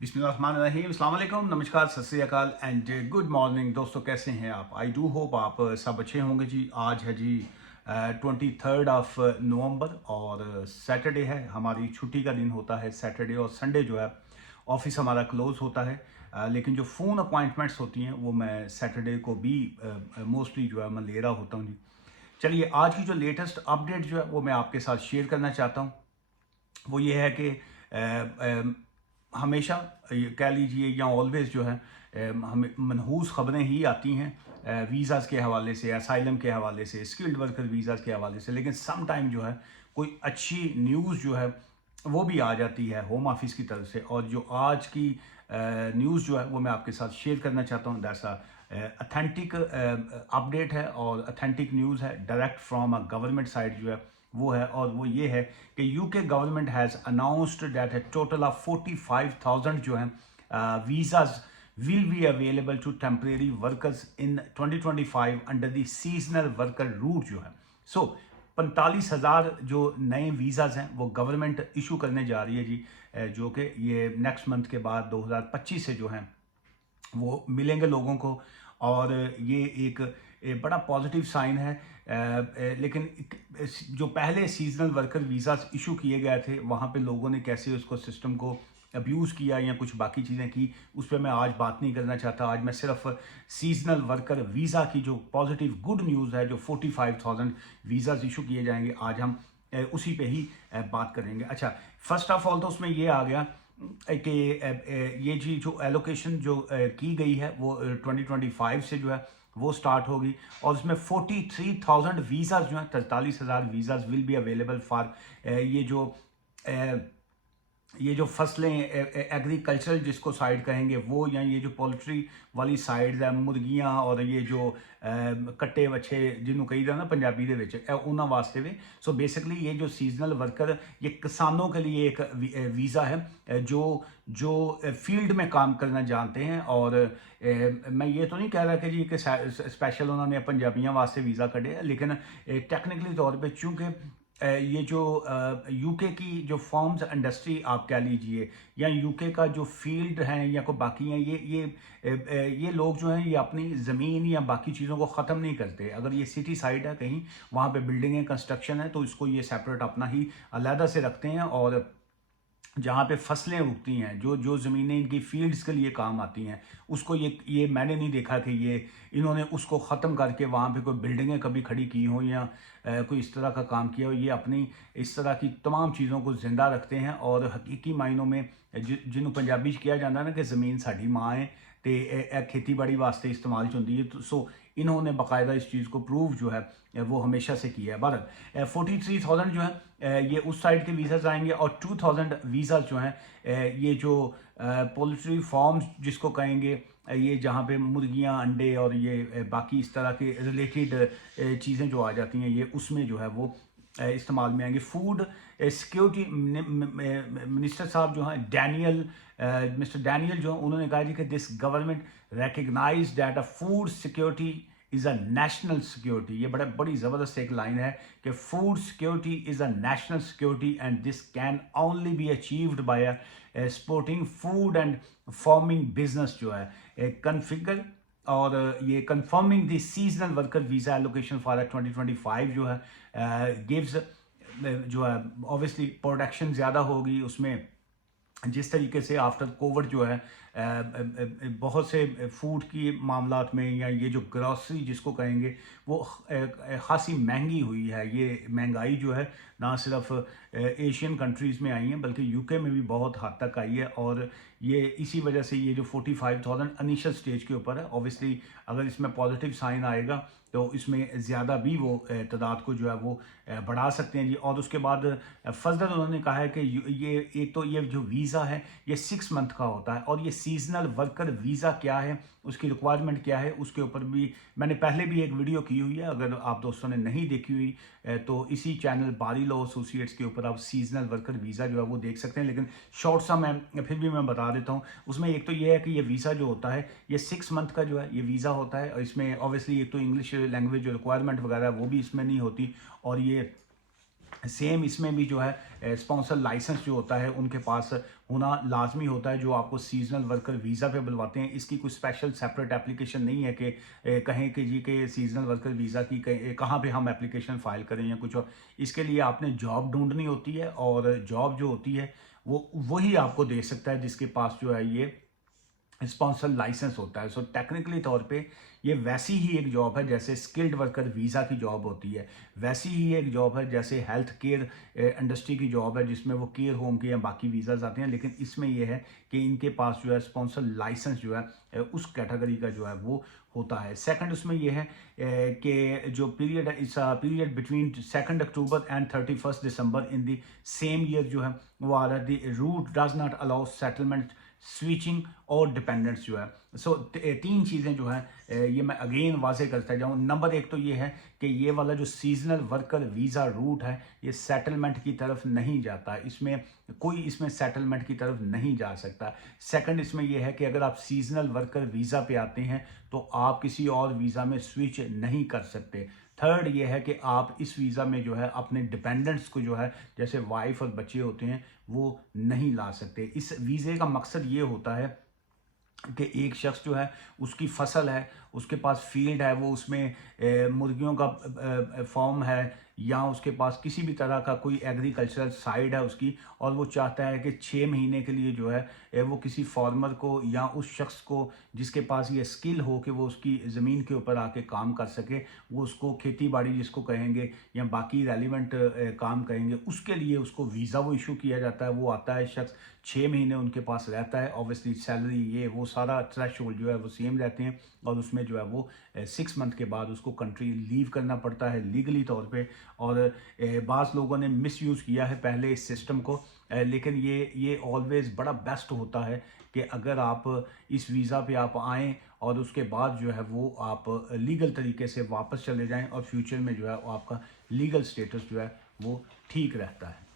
बिस्मिल्लाहिर्रहमानिर्रहीम, अस्सलाम वालेकुम, नमस्कार, सत श्री अकाल एंड गुड मॉर्निंग। दोस्तों कैसे हैं आप? आई डू होप आप सब अच्छे होंगे जी। आज है जी 23 नवंबर और सैटरडे है। हमारी छुट्टी का दिन होता है सैटरडे, और संडे जो है ऑफिस हमारा क्लोज होता है। लेकिन जो फ़ोन अपॉइंटमेंट्स होती हैं वो मैं सैटरडे को भी मोस्टली जो है मैं ले रहा होता हूँ जी। चलिए, आज की जो लेटेस्ट अपडेट जो है वो मैं आपके साथ शेयर करना चाहता हूँ। वो ये है कि हमेशा ये कह लीजिए या ऑलवेज जो है हमें मनहूस ख़बरें ही आती हैं वीज़ाज़ के हवाले से, असाइलम के हवाले से, स्किल्ड वर्कर वीज़ाज़ के हवाले से। लेकिन सम टाइम जो है कोई अच्छी न्यूज़ जो है वो भी आ जाती है होम ऑफिस की तरफ से। और जो आज की न्यूज़ जो है वो मैं आपके साथ शेयर करना चाहता हूँ। दैट्स अथेंटिक अपडेट है और अथेंटिक न्यूज़ है, direct from a government side जो है वो है। और वो ये है कि UK government has announced that A total of 45,000 जो है visas will be available to temporary workers in 2025 under the seasonal worker route जो है। सो 45,000 जो नए वीज़ाज हैं वो गवर्नमेंट इशू करने जा रही है जी, जो कि ये नेक्स्ट मंथ के बाद 2025 से जो है वो मिलेंगे लोगों को। और ये एक बड़ा पॉजिटिव साइन है। लेकिन जो पहले सीजनल वर्कर वीज़ास इशू किए गए थे वहाँ पे लोगों ने कैसे उसको सिस्टम को अब्यूज़ किया या कुछ बाकी चीज़ें की, उस पर मैं आज बात नहीं करना चाहता। आज मैं सिर्फ सीजनल वर्कर वीज़ा की जो पॉजिटिव गुड न्यूज़ है, जो 45,000 वीज़ास इशू किए जाएंगे, आज हम उसी पे ही बात करेंगे। अच्छा, फर्स्ट ऑफ ऑल तो उसमें ये आ गया कि ये जी जो एलोकेशन जो की गई है वो 2025 से जो है वो स्टार्ट होगी। और उसमें 43,000 वीज़ाज जो हैं, 43,000 visas will be available for ये जो फसलें एग्रीकल्चरल जिसको साइड कहेंगे वो, या ये जो पोल्ट्री वाली साइड है, मुर्गियां और ये जो कट्टे बच्छे जिन्हों कही जाता ना पंजाबी दे विच, उन्होंने वास्ते भी। सो बेसिकली ये जो सीजनल वर्कर, ये किसानों के लिए एक वीज़ा है जो जो फील्ड में काम करना जानते हैं। और मैं ये तो नहीं कह रहा कि जी कि स्पेशल उन्होंने पंजाबियों वास्ते वीज़ा कढ़े, लेकिन टेक्निकली तौर पे चूँकि ये जो यूके की जो फॉर्म्स इंडस्ट्री आप कह लीजिए, या यूके का जो फील्ड है या कोई बाकी हैं, ये लोग जो हैं ये अपनी ज़मीन या बाकी चीज़ों को ख़त्म नहीं करते। अगर ये सिटी साइड है कहीं, वहाँ पे बिल्डिंगें कंस्ट्रक्शन है, तो इसको ये सेपरेट अपना ही अलहदा से रखते हैं। और जहाँ पे फसलें उगती हैं, जो जो ज़मीनें इनकी फील्ड्स के लिए काम आती हैं, उसको ये मैंने नहीं देखा कि ये इन्होंने उसको ख़त्म करके वहाँ पे कोई बिल्डिंगें कभी खड़ी की हों या कोई इस तरह का काम किया हो। ये अपनी इस तरह की तमाम चीज़ों को ज़िंदा रखते हैं। और हकीकी मायनों में जिन्हों पंजाबी किया जाता है ना कि ज़मीन साड़ी माँ है, तो खेती बाड़ी वास्ते इस्तेमाल होती है। तो सो इन्होंने बाकायदा इस चीज़ को प्रूव जो है वो हमेशा से किया है। भारत 43,000 जो है ये उस साइड के वीज़ाज आएंगे, और 2,000 वीज़ा जो हैं ये जो पोल्ट्री फार्म्स जिसको कहेंगे, ये जहाँ पे मुर्गियाँ, अंडे और ये बाकी इस तरह के रिलेटेड चीज़ें जो आ जाती हैं, ये उसमें जो है वो इस्तेमाल में आएंगे। फूड सिक्योरिटी मिनिस्टर साहब जो हैं डैनियल, मिस्टर डैनियल जो हैं, उन्होंने कहा जी कि this government recognize that a food security is a national security. ये बड़ी ज़बरदस्त एक लाइन है कि food security is a national security and this can only be achieved by supporting food and farming business जो है कन्फिगर। और ये confirming the seasonal worker visa allocation for 2025 जो है गिव्स जो है ऑब्वियसली प्रोडक्शन ज़्यादा होगी उसमें। जिस तरीके से आफ्टर कोविड जो है बहुत से फूड की मामलात में, या ये जो ग्रॉसरी जिसको कहेंगे, वो ख़ासी महंगी हुई है। ये महंगाई जो है ना सिर्फ एशियन कंट्रीज़ में आई है बल्कि यूके में भी बहुत हद तक आई है। और ये इसी वजह से ये जो 45,000 इनिशियल स्टेज के ऊपर है, ऑब्वियसली अगर इसमें पॉजिटिव साइन आएगा तो इसमें ज़्यादा भी वो तादाद को जो है वो बढ़ा सकते हैं जी। और उसके बाद फर्दर उन्होंने कहा है कि ये एक तो ये जो वीज़ा है ये 6 मंथ का होता है, और ये सीजनल वर्कर वीज़ा क्या है, उसकी रिक्वायरमेंट क्या है, उसके ऊपर भी मैंने पहले भी एक वीडियो की हुई है। अगर आप दोस्तों ने नहीं देखी हुई तो इसी चैनल बारी लॉ एसोसिएट्स के ऊपर आप सीजनल वर्कर वीज़ा जो है वो देख सकते हैं। लेकिन शॉर्ट सा मैं फिर भी मैं बता देता हूँ। उसमें एक तो ये है कि ये वीज़ा जो होता है ये 6 मंथ का जो है ये वीज़ा होता है, और इसमें ऑब्वियसली एक तो इंग्लिश लैंग्वेज जो रिक्वायरमेंट वगैरह वो भी इसमें नहीं होती। और ये सेम इसमें भी जो है स्पॉन्सर लाइसेंस जो होता है उनके पास होना लाजमी होता है, जो आपको सीजनल वर्कर वीज़ा पे बुलवाते हैं। इसकी कोई स्पेशल सेपरेट एप्लीकेशन नहीं है कि कहें कि जी के सीजनल वर्कर वीज़ा की कहाँ पे हम एप्लीकेशन फ़ाइल करें या कुछ और। इसके लिए आपने जॉब ढूंढनी होती है, और जॉब जो होती है वो वही आपको दे सकता है जिसके पास जो है ये स्पॉन्सर लाइसेंस होता है। सो टेक्निकली तौर पे ये वैसी ही एक जॉब है जैसे स्किल्ड वर्कर वीज़ा की जॉब होती है, वैसी ही एक जॉब है जैसे हेल्थ केयर इंडस्ट्री की जॉब है जिसमें वो केयर होम के या बाकी वीज़ाज आते हैं। लेकिन इसमें ये है कि इनके पास जो है स्पॉन्सर लाइसेंस जो है उस कैटेगरी का जो है वो होता है। सेकंड उसमें ये है कि जो पीरियड है, इस period between 2 October and 31 December in the same year जो है वो आ रहा है। The route does not allow settlement, switching और डिपेंडेंट्स जो है। सो तीन चीज़ें जो है ये मैं अगेन वाजे करता जाऊँ। नंबर एक तो ये है कि ये वाला जो सीजनल वर्कर वीज़ा रूट है ये सेटलमेंट की तरफ नहीं जाता, इसमें कोई इसमें सेटलमेंट की तरफ नहीं जा सकता। सेकंड इसमें यह है कि अगर आप सीजनल वर्कर वीज़ा पे आते हैं तो आप किसी और वीज़ा में स्विच नहीं कर सकते। थर्ड ये है कि आप इस वीज़ा में जो है अपने डिपेंडेंट्स को जो है जैसे वाइफ और बच्चे होते हैं वो नहीं ला सकते। इस वीज़े का मकसद ये होता है कि एक शख्स जो है उसकी फसल है, उसके पास फील्ड है, वो उसमें मुर्गियों का फॉर्म है, या उसके पास किसी भी तरह का कोई एग्रीकल्चरल साइड है उसकी, और वो चाहता है कि 6 महीने के लिए जो है वो किसी फार्मर को या उस शख्स को जिसके पास ये स्किल हो कि वो उसकी ज़मीन के ऊपर आके काम कर सके, वो उसको खेती बाड़ी जिसको कहेंगे या बाकी रेलिवेंट काम कहेंगे, उसके लिए उसको वीज़ा वो इशू किया जाता है। वो आता है शख्स, 6 महीने उनके पास रहता है, ऑब्वियसली सैलरी ये वो सारा थ्रेशोल्ड जो है वो सेम रहते हैं, और उसमें जो है वो 6 मंथ के बाद उसको कंट्री लीव करना पड़ता है लीगली तौर पे। और बाज़ लोगों ने मिसयूज़ किया है पहले इस सिस्टम को, लेकिन ये ऑलवेज़ बड़ा बेस्ट होता है कि अगर आप इस वीज़ा पे आप आएँ और उसके बाद जो है वो आप लीगल तरीके से वापस चले जाएं, और फ्यूचर में जो है वो आपका लीगल स्टेटस जो है वो ठीक रहता है।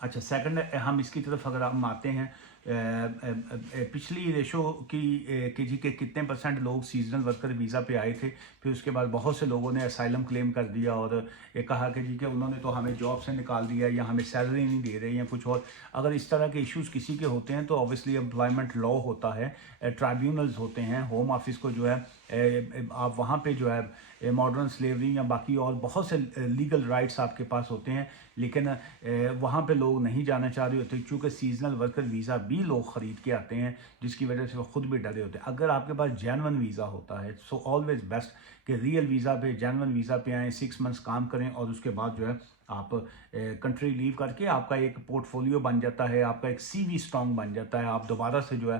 अच्छा, सेकंड हम इसकी तरफ अगर हम आते हैं पिछली रेशो की कि जी के कितने परसेंट लोग सीजनल वर्कर वीज़ा पे आए थे, फिर उसके बाद बहुत से लोगों ने असाइलम क्लेम कर दिया और ये कहा कि जी कि उन्होंने तो हमें जॉब से निकाल दिया या हमें सैलरी नहीं दे रहे या कुछ और। अगर इस तरह के इश्यूज़ किसी के होते हैं तो ऑब्वियसली एम्प्लॉयमेंट लॉ होता है, ट्राइब्यूनल्स होते हैं, होम ऑफिस को जो है आप वहाँ पे जो है मॉडर्न स्लेवरी या बाकी और बहुत से लीगल राइट्स आपके पास होते हैं, लेकिन वहाँ पे लोग नहीं जाना चाह रहे होते क्योंकि सीजनल वर्कर वीज़ा भी लोग ख़रीद के आते हैं, जिसकी वजह से वो ख़ुद भी डरे होते हैं। अगर आपके पास जेन्युइन वीज़ा होता है सो ऑलवेज़ बेस्ट कि रियल वीज़ा पे, जेन्युइन वीज़ा पे आएँ, 6 मंथ्स काम करें और उसके बाद जो है आप कंट्री लीव करके आपका एक पोर्टफोलियो बन जाता है, आपका एक सीवी स्ट्रॉन्ग बन जाता है। आप दोबारा से जो है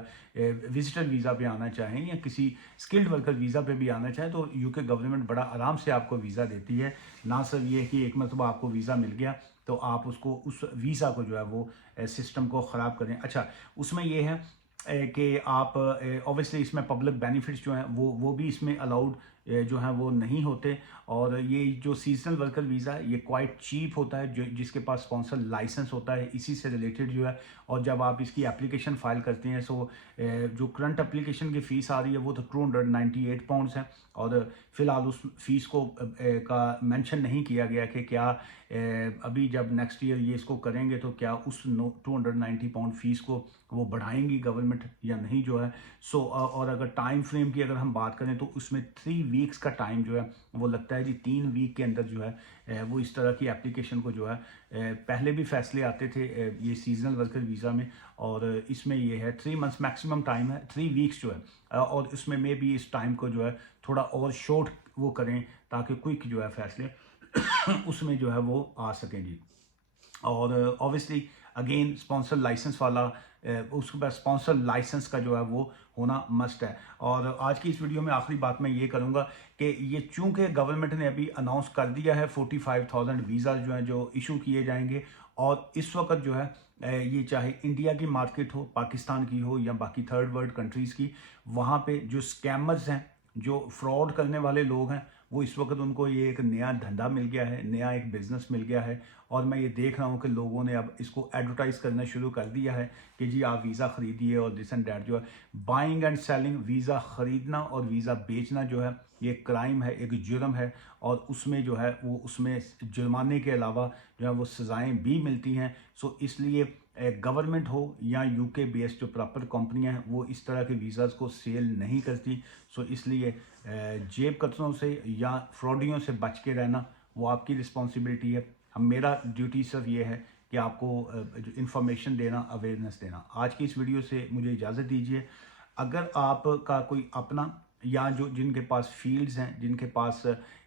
विजिटर वीज़ा पे आना चाहें या किसी स्किल्ड वर्कर वीज़ा पे भी आना चाहें तो यूके गवर्नमेंट बड़ा आराम से आपको वीज़ा देती है। ना सिर्फ ये कि एक मरतबा आपको वीज़ा मिल गया तो आप उसको उस वीज़ा को जो है वो सिस्टम को ख़राब करें। अच्छा, उसमें ये है कि आप ऑब्वियसली इसमें पब्लिक बेनिफिट्स जो हैं वो भी इसमें अलाउड जो हैं वो नहीं होते। और ये जो सीजनल वर्कर वीज़ा है ये क्वाइट चीप होता है, जो जिसके पास स्पॉन्सर लाइसेंस होता है इसी से रिलेटेड जो है। और जब आप इसकी एप्लीकेशन फ़ाइल करते हैं सो जो करंट एप्लीकेशन की फ़ीस आ रही है वो तो £298 है, और फ़िलहाल उस फीस को का मेंशन नहीं किया गया कि क्या अभी जब नेक्स्ट ईयर ये इसको करेंगे तो क्या उस £290 फ़ीस को वो बढ़ाएंगी गवर्नमेंट या नहीं जो है। सो और अगर टाइम फ्रेम की अगर हम बात करें तो उसमें 3 वीक्स का टाइम जो है वो लगता है जी। 3 वीक के अंदर जो है वो इस तरह की एप्लीकेशन को जो है पहले भी फैसले आते थे ये सीजनल वर्कर वीज़ा में, और इसमें ये है 3 मंथ्स मैक्सिमम टाइम है, 3 वीक्स जो है। और इसमें में भी इस टाइम को जो है थोड़ा और शॉर्ट वो करें ताकि क्विक जो है फैसले उसमें जो है वो आ सकें जी। और ऑब्वियसली अगेन स्पॉन्सर लाइसेंस वाला उसके पास स्पॉन्सर लाइसेंस का जो है वो होना मस्ट है। और आज की इस वीडियो में आखिरी बात मैं ये करूँगा कि ये चूंकि गवर्नमेंट ने अभी अनाउंस कर दिया है 45,000 वीज़ा जो हैं जो इशू किए जाएंगे, और इस वक्त जो है ये चाहे इंडिया की मार्केट हो, पाकिस्तान की हो या बाकी थर्ड वर्ल्ड कंट्रीज़ की, वहाँ पे जो स्कैमर्स हैं, जो फ्रॉड करने वाले लोग हैं वो इस वक्त उनको ये एक नया धंधा मिल गया है, नया एक बिज़नेस मिल गया है। और मैं ये देख रहा हूँ कि लोगों ने अब इसको एडवर्टाइज़ करना शुरू कर दिया है कि जी आप वीज़ा ख़रीदिए और दिस एंड डैट जो है बाइंग एंड सेलिंग, वीज़ा ख़रीदना और वीज़ा बेचना जो है ये क्राइम है, एक जुर्म है। और उसमें जो है वो उसमें जुर्माने के अलावा जो है वो सज़ाएँ भी मिलती हैं। सो इसलिए गवर्नमेंट हो या यूके बेस्ड जो प्रॉपर कंपनियां हैं वो इस तरह के वीज़ाज़ को सेल नहीं करती। सो इसलिए जेब कतरों से या फ्रॉडियों से बच के रहना वो आपकी रिस्पॉन्सिबिलिटी है। हम मेरा ड्यूटी सिर्फ ये है कि आपको जो इन्फॉर्मेशन देना, अवेयरनेस देना। आज की इस वीडियो से मुझे इजाज़त दीजिए। अगर आपका कोई अपना या जो जिनके पास फील्ड्स हैं, जिनके पास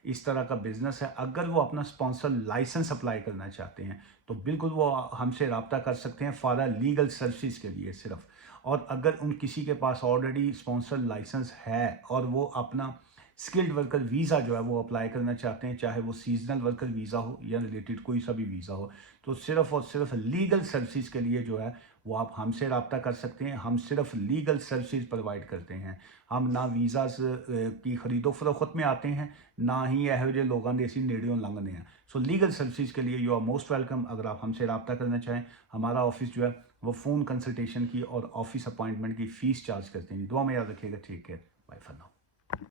इस तरह का बिजनेस है, अगर वो अपना स्पॉन्सर लाइसेंस अप्लाई करना चाहते हैं तो बिल्कुल वो हमसे रब्ता कर सकते हैं फॉर लीगल सर्विस के लिए सिर्फ। और अगर उन किसी के पास ऑलरेडी स्पॉन्सर लाइसेंस है और वो अपना स्किल्ड वर्कर वीज़ा जो है वो अप्लाई करना चाहते हैं, चाहे वो सीजनल वर्कर वीज़ा हो या रिलेटेड कोई सा भी वीज़ा हो, तो सिर्फ और सिर्फ लीगल सर्विस के लिए जो है वो आप हमसे रब्ता कर सकते हैं। हम सिर्फ लीगल सर्विस प्रोवाइड करते हैं। हम ना वीज़ास की खरीदो फरोख्त में आते हैं, ना ही ਇਹੋ ਜਿਹੇ लोगों ਦੇ ਅਸੀਂ नेड़ियों लंघने हैं। सो लीगल सर्विस के लिए यू आर मोस्ट वेलकम। अगर आप हमसे रब्ता करना चाहें, हमारा ऑफिस जो है वो फ़ोन कंसल्टेशन की और ऑफिस अपॉइंटमेंट की फ़ीस चार्ज करते हैं। दुआ में याद रखिएगा। Take care, bye for now.